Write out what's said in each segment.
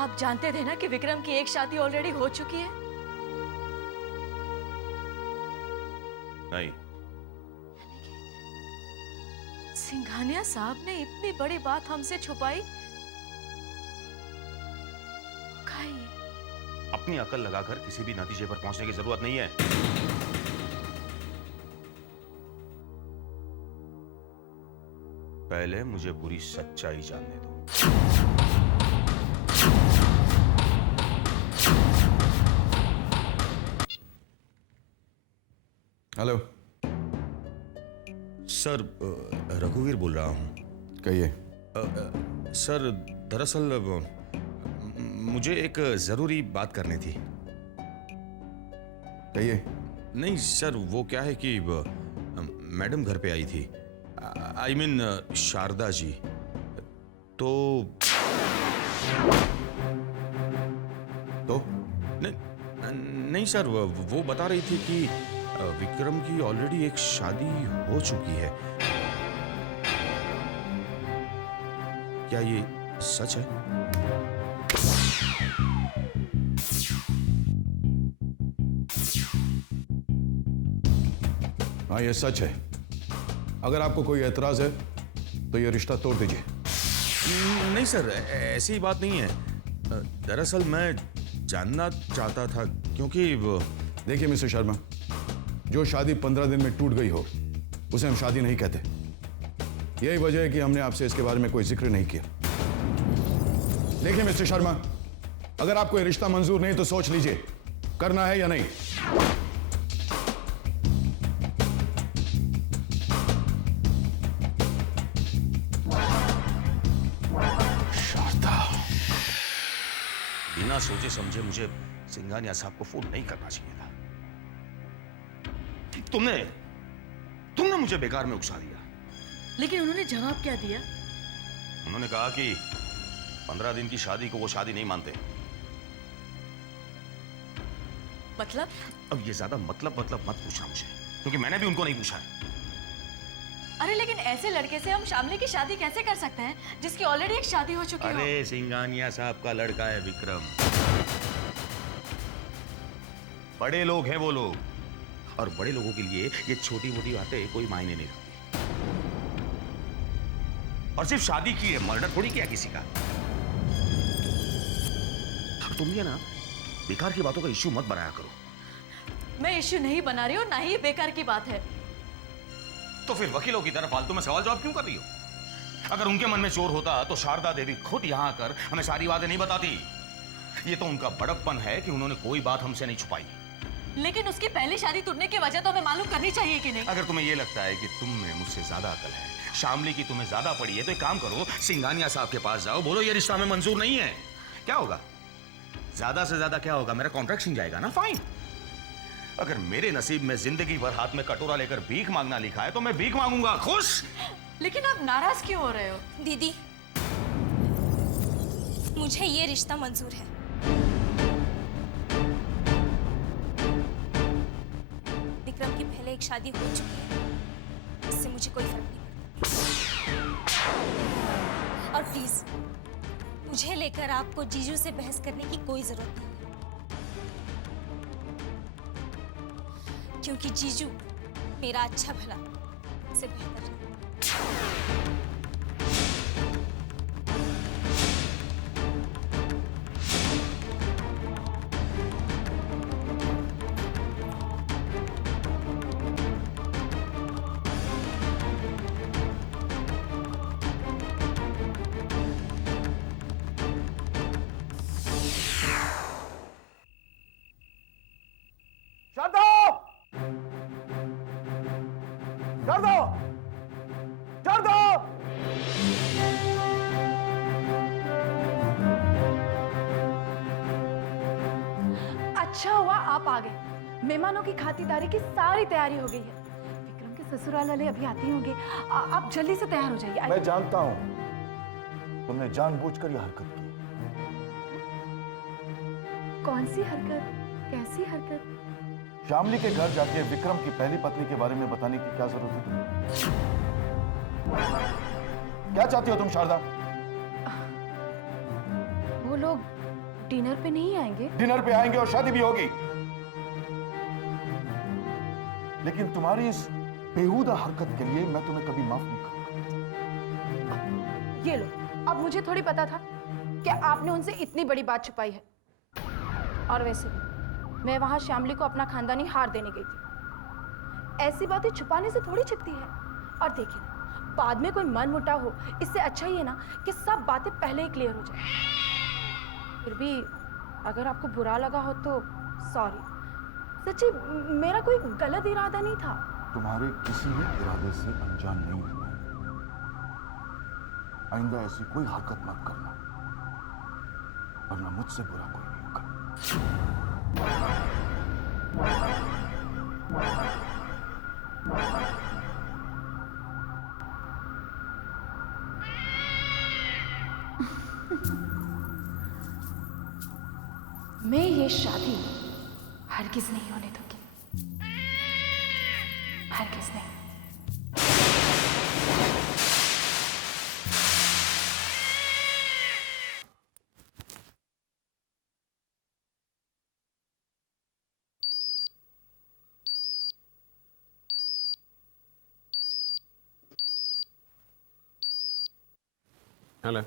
आप जानते थे ना कि विक्रम की एक शादी ऑलरेडी हो चुकी है? नहीं। सिंघानिया साहब ने इतनी बड़ी बात हमसे छुपाई? अपनी अकल लगाकर किसी भी नतीजे पर पहुंचने की जरूरत नहीं है। पहले मुझे पूरी सच्चाई जानने दो। हेलो सर, रघुवीर बोल रहा हूं। कहिए। सर, दरअसल मुझे एक जरूरी बात करनी थी। कहिए। नहीं सर, वो क्या है कि मैडम घर पे आई थी, आई मीन शारदा जी। तो नहीं सर, वो बता रही थी कि विक्रम की ऑलरेडी एक शादी हो चुकी है। क्या ये सच है? हाँ, ये सच है। अगर आपको कोई एतराज है तो ये रिश्ता तोड़ दीजिए। नहीं सर, ऐसी बात नहीं है। दरअसल मैं जानना चाहता था क्योंकि देखिए मिस्टर शर्मा, जो शादी 15 दिन में टूट गई हो उसे हम शादी नहीं कहते। यही वजह है कि हमने आपसे इसके बारे में कोई जिक्र नहीं किया। देखिए मिस्टर शर्मा, अगर आपको ये रिश्ता मंजूर नहीं तो सोच लीजिए करना है या नहीं। बिना सोचे समझे मुझे सिंघानिया साहब को फोन नहीं करना चाहिए था। तुमने मुझे बेकार में उकसा दिया। लेकिन उन्होंने जवाब क्या दिया? उन्होंने कहा कि 15 दिन की शादी को वो शादी नहीं मानते। मतलब? अब ये ज्यादा मतलब मत पूछना मुझे, क्योंकि मैंने भी उनको नहीं पूछा है। अरे लेकिन ऐसे लड़के से हम शामली की शादी कैसे कर सकते हैं जिसकी ऑलरेडी एक शादी हो चुकी है? अरे सिंघानिया साहब का लड़का है विक्रम। बड़े लोग हैं वो लोग, और बड़े लोगों के लिए ये छोटी मोटी बातें कोई मायने नहीं रखती। और सिर्फ शादी की है, मर्डर थोड़ी किया किसी का। तुम ये ना बेकार की बातों का इश्यू मत बनाया करो। मैं इश्यू नहीं बना रही हूँ, ना ही बेकार की बात है। तो फिर वकीलों की तरह फालतू में सवाल जवाब क्यों कर रही हो? अगर उनके मन में चोर होता तो शारदा देवी खुद यहां आकर हमें सारी बातें नहीं बताती। ये तो उनका बड़प्पन है कि उन्होंने कोई बात हमसे नहीं छुपाई। लेकिन उसकी पहली शादी टूटने की वजह तो हमें मालूम करनी चाहिए कि नहीं? अगर तुम्हें यह लगता है कि तुम में मुझसे ज्यादा अकल है, शामली की तुम्हें ज्यादा पड़ी है, तो एक काम करो, सिंघानिया साहब के पास जाओ, बोलो ये रिश्ता हमें मंजूर नहीं है। क्या होगा? ज्यादा से ज्यादा क्या होगा? मेरा कॉन्ट्रैक्ट छिन जाएगा ना, फाइन। अगर मेरे नसीब में जिंदगी भर हाथ में कटोरा लेकर भीख मांगना लिखा है तो मैं भीख मांगूंगा, खुश। लेकिन आप नाराज क्यों हो रहे हो? दीदी, मुझे ये रिश्ता मंजूर है। विक्रम की पहले एक शादी हो चुकी है, इससे मुझे कोई फर्क नहीं पड़ता। और प्लीज मुझे लेकर आपको जीजू से बहस करने की कोई जरूरत नहीं है, क्योंकि जीजू मेरा अच्छा भला से बेहतर है। अच्छा हुआ आप आ गए। मेहमानों की खातिरदारी की सारी तैयारी हो गई है। विक्रम के ससुराल वाले अभी आते ही होंगे। आप जल्दी से तैयार हो जाइए। मैं जानता हूं तुमने जानबूझकर यह हरकत की। कौन सी हरकत? कैसी हरकत? शामली के घर जाके विक्रम की पहली पत्नी के बारे में बताने की क्या जरूरत है? क्या चाहती हो तुम शारदा? वो लोग डिनर पे नहीं आएंगे? डिनर पे आएंगे और शादी भी होगी, लेकिन तुम्हारी इस बेहुदा हरकत के लिए मैं तुम्हें कभी माफ नहीं करूंगा। ये लो, अब मुझे थोड़ी पता था कि आपने उनसे इतनी बड़ी बात छुपाई है। और वैसे भी मैं वहां श्यामली को अपना खानदानी हार देने गई थी। ऐसी बातें छुपाने से थोड़ी छिपती है। और देखिए ना, बाद में कोई मनमुटाव हो, इससे अच्छा ही है ना कि सब बातें पहले ही क्लियर हो जाए। फिर भी अगर आपको बुरा लगा हो तो सॉरी। सच्ची मेरा कोई गलत इरादा नहीं था। तुम्हारे किसी भी इरादे से अनजान नहीं हूं मैं। आइंदा ऐसी कोई हरकत मत करना, वरना मुझसे बुरा कोई नहीं होगा। मैं ये शादी हरगिज नहीं होने दूंगी, हरगिज नहीं। Hello.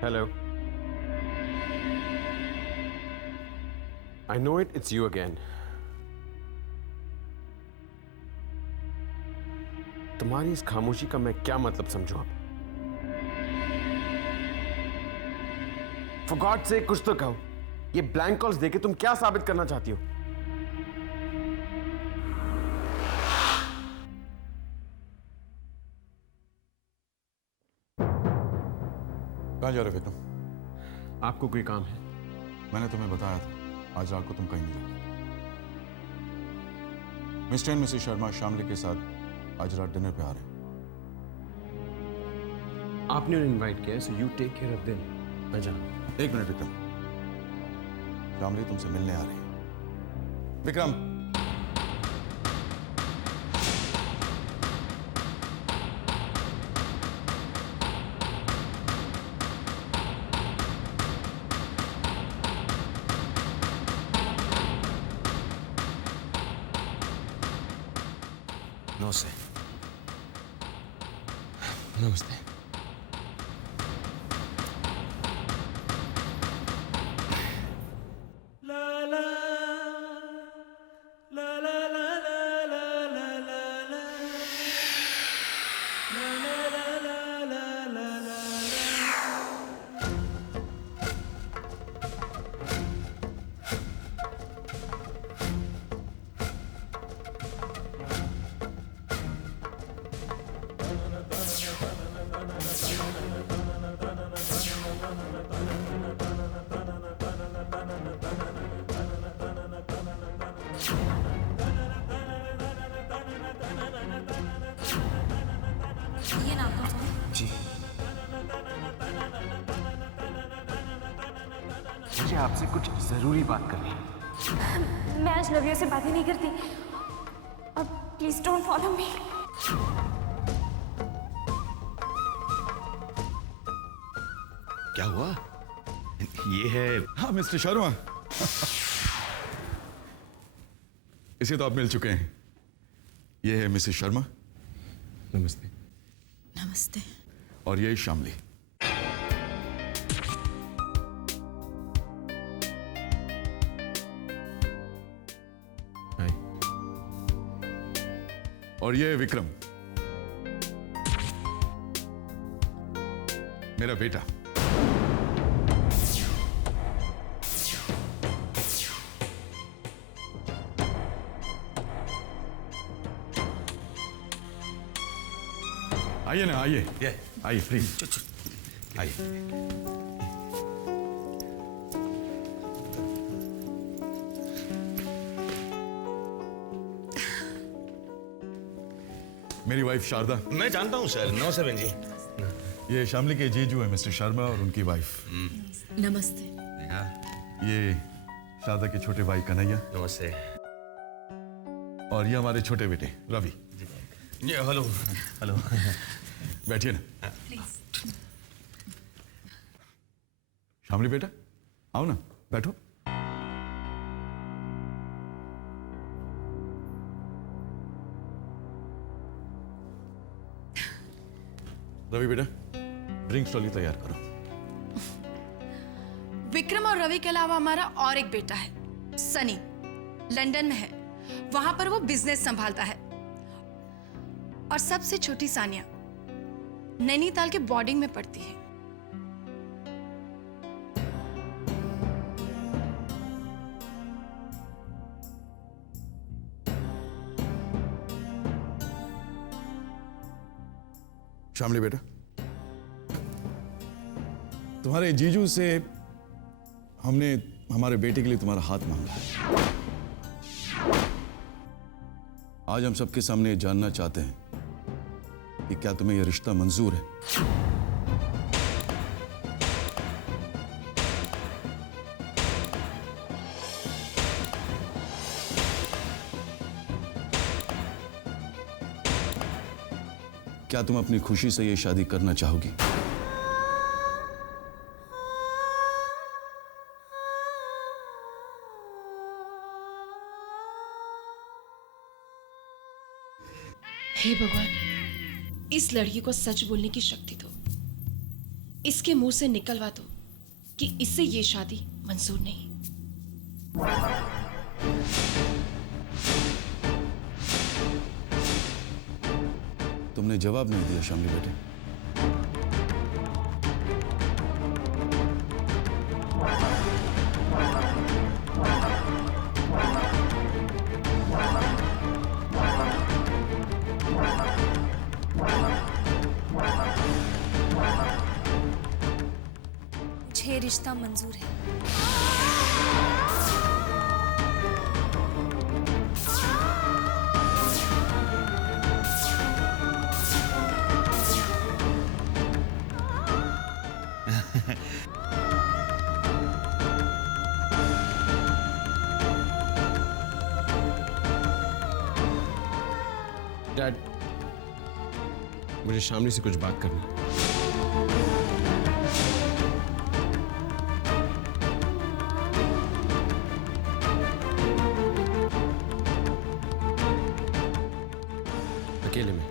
Hello. I know it, it's you again. तुम्हारी इस खामोशी का मैं क्या मतलब समझूं अब? For God's sake, कुछ तो कहो। ये ब्लैंक कॉल्स देके तुम क्या साबित करना चाहती हो? कहाँ जा रहे विक्रम? आपको कोई काम है? मैंने तुम्हें बताया था आज रात को तुम कहीं नहीं जाओगे। Mister and Mrs Sharma Shamli के साथ आज रात डिनर पे आ रहे हैं। आपने उन्हें इनवाइट किया है, so you take care of them. मैं जा रहा हूं। एक मिनट विक्रम, शामली तुमसे मिलने आ रही है। विक्रम, नमस्ते। नमस्ते। ये ना आपका फोन। जी, मुझे आपसे कुछ जरूरी बात करनी है। मैं आज लवियों से बात ही नहीं करती। अब प्लीज डोंट फॉलो मी। क्या हुआ? ये है। हाँ मिस्टर शर्मा, इसे तो आप मिल चुके हैं। ये है मिसेस शर्मा। नमस्ते। नमस्ते। और ये शामली। हाय। और ये है विक्रम, मेरा बेटा। आइए ना, आइए आइए प्लीज आइए। मेरी वाइफ शारदा। मैं जानता हूँ सर। नमस्ते बहन जी। ये शामली के जीजू है मिस्टर शर्मा और उनकी वाइफ। नमस्ते। ये शारदा के छोटे भाई कन्हैया नमस्ते। और ये हमारे छोटे बेटे रवि। ये हेलो। हेलो। बैठिए ना। शामली बेटा, आओ ना, बैठो। रवि बेटा, ड्रिंक्स ट्रॉली तैयार करो। विक्रम और रवि के अलावा हमारा और एक बेटा है, सनी, लंदन में है। वहां पर वो बिजनेस संभालता है। और सबसे छोटी सानिया नैनीताल के बोर्डिंग में पढ़ती है। शामली बेटा, तुम्हारे जीजू से हमने हमारे बेटे के लिए तुम्हारा हाथ मांगा है। आज हम सबके सामने जानना चाहते हैं कि क्या तुम्हें यह रिश्ता मंजूर है? क्या तुम अपनी खुशी से यह शादी करना चाहोगी? हे भगवान, इस लड़की को सच बोलने की शक्ति दो। इसके मुंह से निकलवा दो कि इससे ये शादी मंजूर नहीं। तुमने जवाब नहीं दिया शामली बेटे। मुझे रिश्ता मंजूर है। डैड, मुझे शामली से कुछ बात करनी है। अकेले में।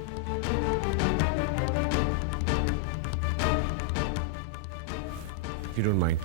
If you don't mind.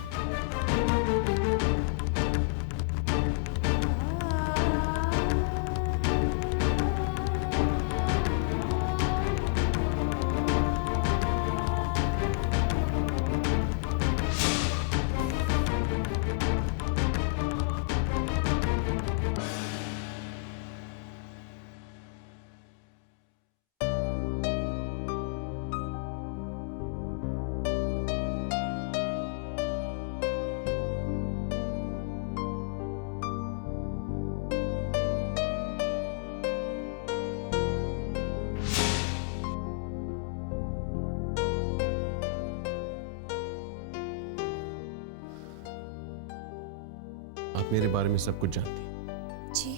आप मेरे बारे में सब कुछ जानती हैं। जी।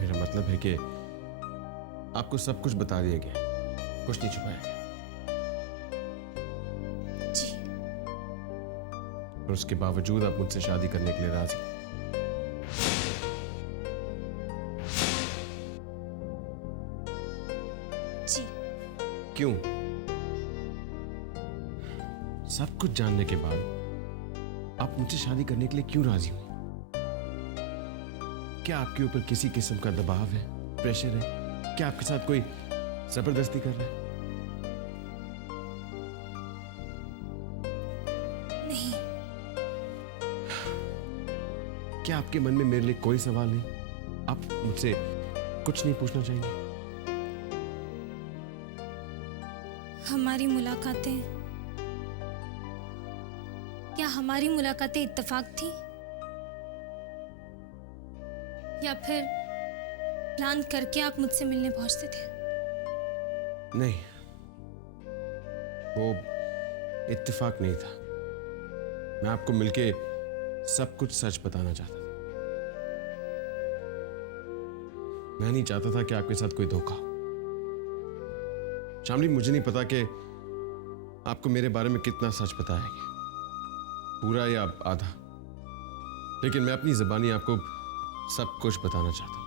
मेरा मतलब है कि आपको सब कुछ बता दिया गया है, कुछ नहीं छुपाया गया। जी। और उसके बावजूद आप मुझसे शादी करने के लिए राजी हैं। जी। क्यों? सब कुछ जानने के बाद आप मुझसे शादी करने के लिए क्यों राजी हुई? क्या आपके ऊपर किसी किस्म का दबाव है, प्रेशर है? क्या आपके साथ कोई जबरदस्ती कर रहा है? नहीं। क्या आपके मन में मेरे लिए कोई सवाल नहीं? आप मुझसे कुछ नहीं पूछना चाहेंगे? हमारी मुलाकातें, क्या हमारी मुलाकातें इत्तेफाक थी या फिर प्लान करके आप मुझसे मिलने पहुंचते थे? नहीं, वो इत्तेफाक नहीं था। मैं आपको मिलके सब कुछ सच बताना चाहता था। मैं नहीं चाहता था कि आपके साथ कोई धोखा हो। शामली, मुझे नहीं पता कि आपको मेरे बारे में कितना सच पता है, पूरा या आधा, लेकिन मैं अपनी ज़बानी आपको सब कुछ बताना चाहता हूं।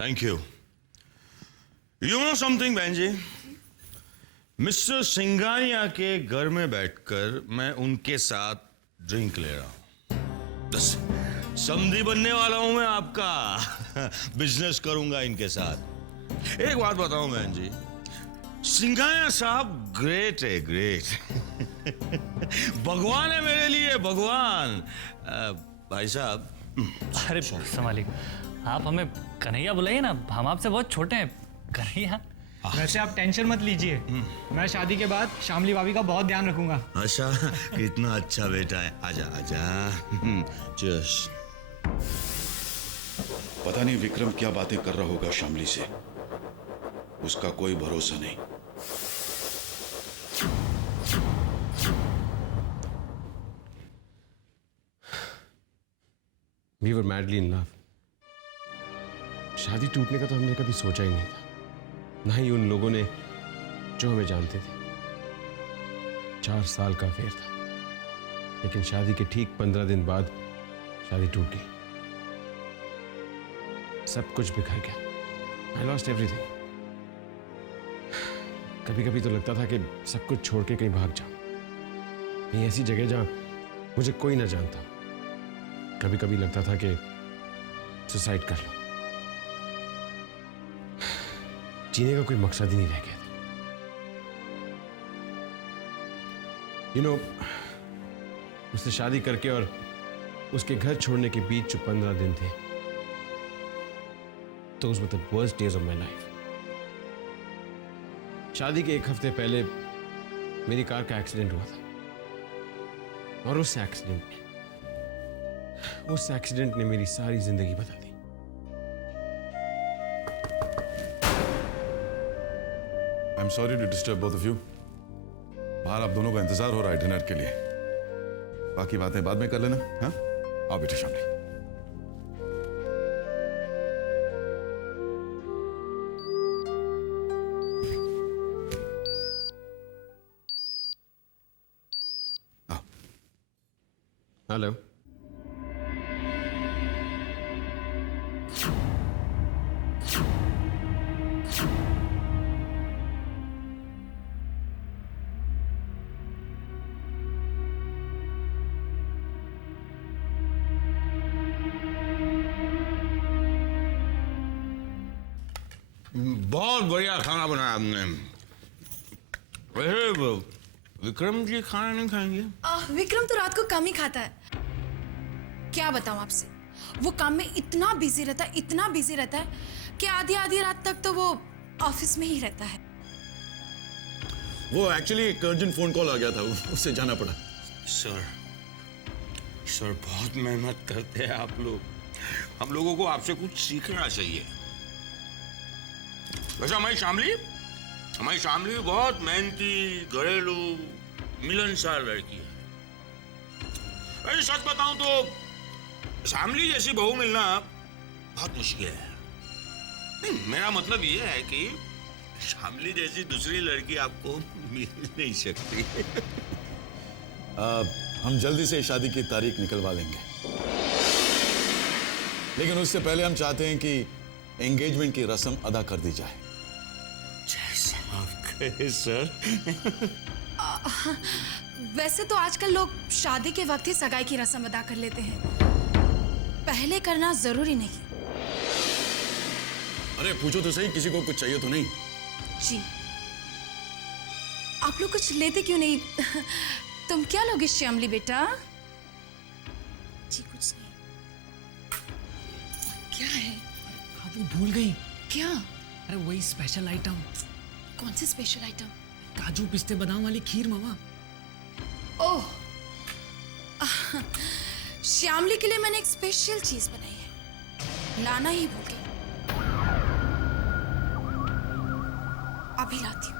Thank you. You know something बहन जी, मिस्टर सिंघानिया के घर में बैठकर मैं उनके साथ ड्रिंक ले रहा हूं। बस समधी बनने वाला हूं मैं आपका। बिजनेस करूंगा इनके साथ। एक बात बताऊं बहन जी, सिंघानिया साहब ग्रेट है, ग्रेट। भगवान है मेरे लिए, भगवान। भाई साहब। अरे संभालिए, आप हमें कन्हैया बुलाइए ना, हम आपसे बहुत छोटे हैं। कन्हैया। वैसे आप टेंशन मत लीजिए, मैं शादी के बाद शामली भाभी का बहुत ध्यान रखूंगा। अच्छा, कितना अच्छा बेटा है। आजा आजा। चीयर्स। पता नहीं विक्रम क्या बातें कर रहा होगा शामली से, उसका कोई भरोसा नहीं। We were madly in love. शादी टूटने का तो हमने कभी सोचा ही नहीं था, ना ही उन लोगों ने जो हमें जानते थे। 4 साल का अफेयर था, लेकिन शादी के ठीक 15 दिन बाद शादी टूट गई। सब कुछ बिखर गया। I lost everything. कभी कभी तो लगता था कि सब कुछ छोड़ के कहीं भाग जाऊं, कहीं ऐसी जगह जहां मुझे कोई ना जानता। कभी कभी लगता था कि सुसाइड कर लो। जीने का कोई मकसद ही नहीं रह गया था। You know, उससे शादी करके और उसके घर छोड़ने के बीच जो 15 दिन थे, those were the worst days of my life. शादी के 1 हफ्ते पहले मेरी कार का एक्सीडेंट हुआ था, और उस एक्सीडेंट ने मेरी सारी जिंदगी बदल दी। I am sorry to disturb both of you. बाहर आप दोनों का इंतजार हो रहा है डिनर के लिए। बाकी बातें बाद में कर लेना। हाँ, आओ बेटे शामली। हेलो। बहुत बढ़िया खाना बनाया आपने। वैसे विक्रम जी खाना नहीं खाएंगे? विक्रम तो रात को कम ही खाता है। क्या बताऊं आपसे, वो काम में इतना बिजी रहता है कि आधी आधी रात तक तो वो ऑफिस में ही रहता है। वो एक्चुअली एक अर्जेंट फोन कॉल आ गया था, उससे जाना पड़ा। सर बहुत मेहनत करते हैं आप लोग। हम लोगों को आपसे कुछ सीखना चाहिए। वैसे हमारी शामली बहुत मेहनती, घरेलू, मिलनसार लड़की है। वैसे सच बताऊं तो शामली जैसी बहू मिलना बहुत मुश्किल है। नहीं, मेरा मतलब ये है कि शामली जैसी दूसरी लड़की आपको मिल नहीं सकती। हम जल्दी से शादी की तारीख निकलवा लेंगे, लेकिन उससे पहले हम चाहते हैं कि एंगेजमेंट की रस्म अदा कर दी जाए। जैसा आप कहे सर। वैसे तो आजकल लोग शादी के वक्त ही सगाई की रस्म अदा कर लेते हैं, पहले करना जरूरी नहीं। अरे पूछो तो सही, किसी को कुछ चाहिए तो नहीं? जी, आप लोग कुछ लेते क्यों नहीं? तुम क्या लोगे श्यामली बेटा? जी कुछ नहीं। क्या है? हाँ, वो भूल गई। क्या? अरे वही स्पेशल आइटम। कौन सी स्पेशल आइटम? काजू पिस्ते बादाम वाली खीर मामा। ओह, श्यामली के लिए मैंने एक स्पेशल चीज बनाई है, लाना ही भूल गई। अभी लाती हूँ।